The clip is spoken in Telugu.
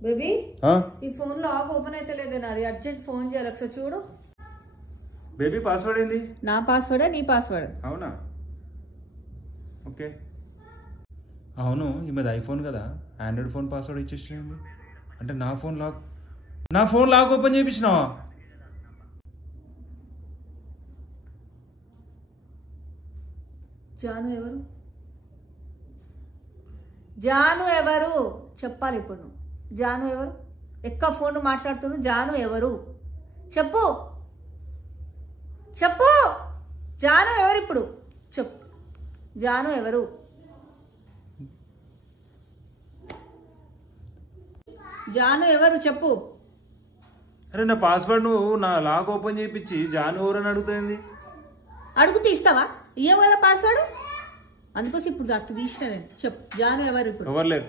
బేబీ ఈ ఫోన్ లాక్ ఓపెన్ అయితే లేదే నాది అర్జెంట్ ఫోన్ చేయాలి ఒకసారి చూడు బేబీ పాస్వర్డ్ ఏంది నా పాస్వర్డ్ నీ పాస్వర్డ్ అవునా ఓకే అవును ఈ మీద ఐఫోన్ కదా ఆండ్రాయిడ్ ఫోన్ పాస్వర్డ్ ఇచ్చేసింది అంటే నా ఫోన్ లాక్ ఓపెన్ చేయించినావా జాను ఎవరు చెప్పాలి ఇప్పుడు నువ్వు జాను ఎవరు ఎక్క ఫోన్ మాట్లాడుతున్నావు జాను ఎవరు చెప్పు చెప్పు జాను ఎవరు ఇప్పుడు చెప్పు జాను ఎవరు జాను ఎవరు చెప్పు అరే నా పాస్వర్డ్ నువ్వు నా లాక్ ఓపెన్ చేయించి జాను ఎవరు అని అడుగుతుంది అడుగుతూ ఇస్తావా ఇయ్యవు కదా పాస్వర్డ్ అందుకోసం ఇప్పుడు అట్టు తీసిన నేను చెప్పు జాను ఎవరు ఇప్పుడు ఎవరు లేరు